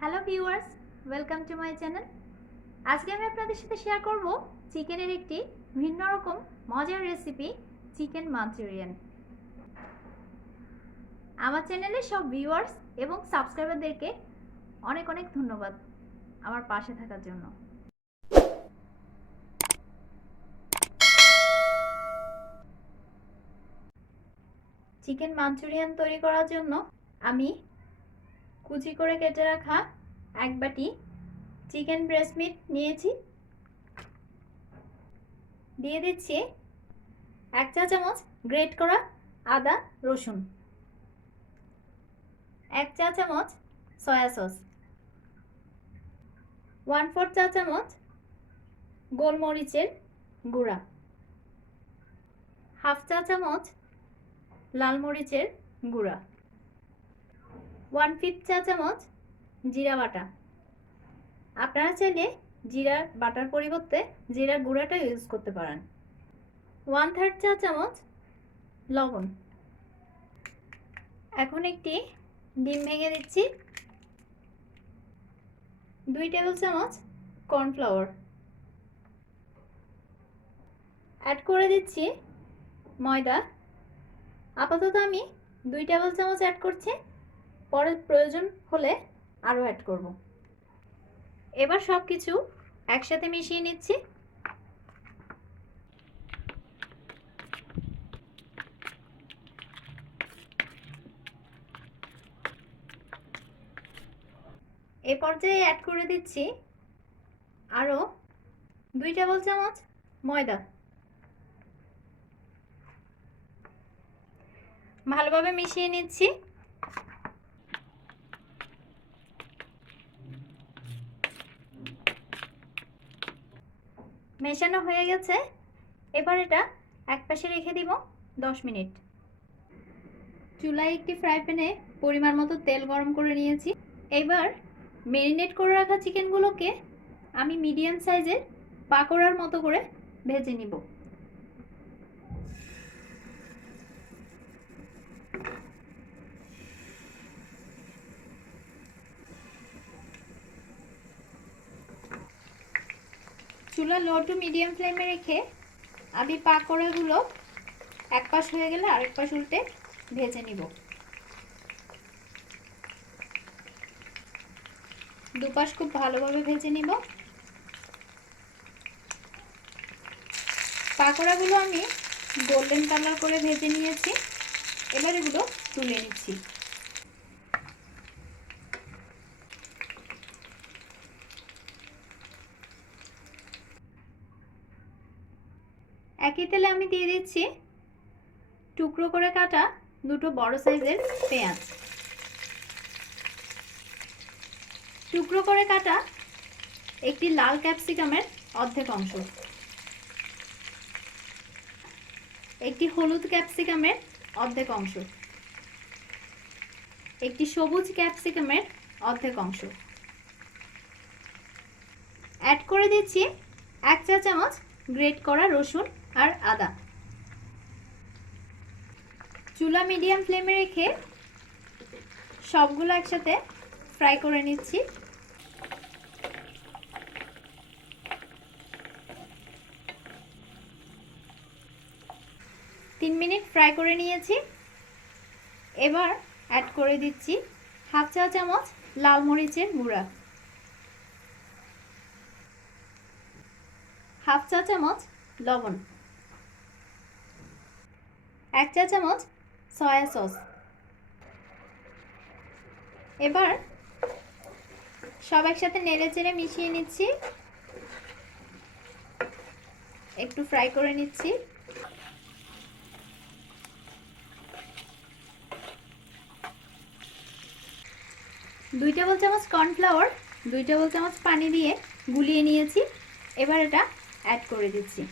Hello viewers, welcome to my channel. আজকে আমি আপনাদের সাথে শেয়ার করব চিকেনের একটি ভিন্ন রকম মজার রেসিপি, চিকেন মাঞ্চুরিয়ান। আমার চ্যানেলের সব ভিউয়ার্স এবং সাবস্ক্রাইবারদেরকে অনেক অনেক ধন্যবাদ আমার পাশে থাকার জন্য। চিকেন মাঞ্চুরিয়ান তৈরি করার জন্য আমি কুচি করে কেটে রাখা এক বাটি চিকেন ব্রেস্ট মিট নিয়েছি। দিয়ে দিচ্ছি 1 চা চামচ গ্রেট করা আদা রসুন, 1 চা চামচ সয়া সস, 1/4 চা চামচ গোলমরিচের গুঁড়া, 1/2 চা চামচ লাল মরিচের গুঁড়া, 1/5 চা চামচ জিরা বাটা। আপনারা চাইলে জিরা বাটার পরিবর্তে জিরার গুঁড়াটা ইউজ করতে পারেন। 1/3 চা চামচ লবণ। এখন একটি ডিম ভেঙে দিচ্ছি। 2 টেবিল চামচ কর্নফ্লাওয়ার অ্যাড করে দিচ্ছি ময়দা। আপাতত আমি 2 টেবিল চামচ অ্যাড করছি, পরে প্রয়োজন হলে আরও অ্যাড করব। এবার সব কিছু একসাথে মিশিয়ে নিচ্ছি। এ পর্যায়ে অ্যাড করে দিচ্ছি আরও 2 টেবিল চামচ ময়দা। ভালোভাবে মিশিয়ে নিচ্ছি। মেশানো হয়ে গেছে। এবার এটা একপাশে রেখে দিব 10 মিনিট। চুলায় একটি ফ্রাই প্যানে পরিমাণ মতো তেল গরম করে নিয়েছি। এবার ম্যারিনেট করে রাখা চিকেনগুলোকে আমি মিডিয়াম সাইজের পাকোড়ার মতো করে ভেজে নিব। চুলা লো টু মিডিয়াম ফ্লেমে রেখে আমি পাকোড়াগুলো এক পাশ হয়ে গেলে আরেক পাশ উল্টে ভেজে নিব। দুপাশ খুব ভালোভাবে ভেজে নিব। পাকোড়াগুলো আমি গোল্ডেন কালার করে ভেজে নিয়েছি। এবার এগুলো তুলে নিচ্ছি। একই তেলে আমি দিয়ে দিচ্ছি টুকরো করে কাটা দুটো বড় সাইজের পেঁয়াজ, টুকরো করে কাটা একটি লাল ক্যাপসিকামের অর্ধেক অংশ, একটি হলুদ ক্যাপসিকামের অর্ধেক অংশ, একটি সবুজ ক্যাপসিকামের অর্ধেক অংশ। অ্যাড করে দিচ্ছি 1 চা চামচ গ্রেট করা রসুন আর আদা। চুলা মিডিয়াম ফ্লেমে রেখে সবগুলো একসাথে ফ্রাই করে নিচ্ছি। তিন মিনিট ফ্রাই করে নিয়েছি। এবার অ্যাড করে দিচ্ছি 1/2 চা চামচ লাল মরিচের গুঁড়া, 1/2 চা চামচ লবণ, 1 চা চামচ সয়া সস। এবার সব একসাথে নেড়েচেড়ে মিশিয়ে নিচ্ছি, একটু ফ্রাই করে নিচ্ছি। দুই টেবিল চামচ কর্নফ্লাওয়ার 2 টেবিল চামচ পানি দিয়ে গুলিয়ে নিয়েছি। এবার এটা অ্যাড করে দিচ্ছি।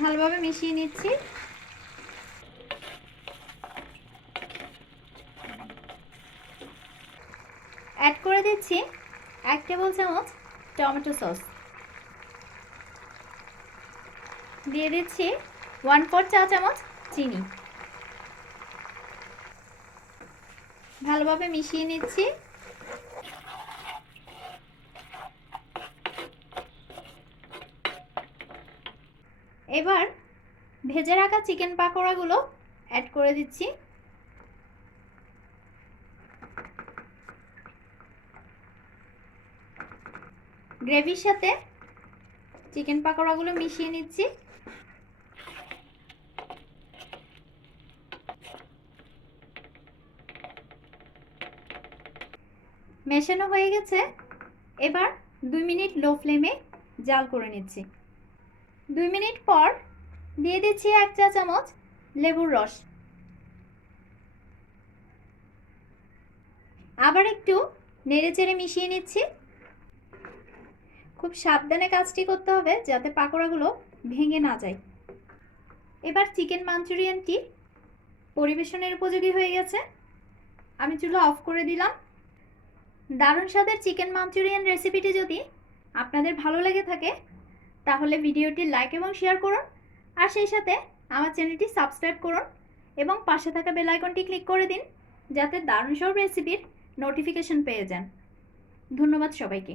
ভালোভাবে মিশিয়ে নিচ্ছি। অ্যাড করে দিচ্ছি 1 টেবিল চামচ টমেটো সস, দিয়ে দিচ্ছি 1/4 চা চামচ চিনি, ভালোভাবে মিশিয়ে নিচ্ছি। এবার ভেজে রাখা চিকেন পাকোড়াগুলো অ্যাড করে দিচ্ছি। গ্রেভির সাথে চিকেন পাকোড়াগুলো মিশিয়ে নিচ্ছি। মেশানো হয়ে গেছে। এবার 2 মিনিট লো ফ্লেমে জাল করে নিচ্ছি। 2 মিনিট পর দিয়ে দিচ্ছি 1 চা চামচ লেবুর রস। আবার একটু নেড়েচেড়ে মিশিয়ে নিচ্ছি। খুব সাবধানে কাজটি করতে হবে যাতে পাকোড়াগুলো ভেঙে না যায়। এবার চিকেন মাঞ্চুরিয়ানটি পরিবেশনের উপযোগী হয়ে গেছে। আমি চুলা অফ করে দিলাম। দারুণ স্বাদের চিকেন মাঞ্চুরিয়ান রেসিপিটি যদি আপনাদের ভালো লেগে থাকে তাহলে ভিডিওটি লাইক এবং শেয়ার করুন, আর সেই সাথে আমার চ্যানেলটি সাবস্ক্রাইব করুন এবং পাশে থাকা বেল আইকনটি ক্লিক করে দিন যাতে দারুণ সব রেসিপির নোটিফিকেশন পেয়ে যান। ধন্যবাদ সবাইকে।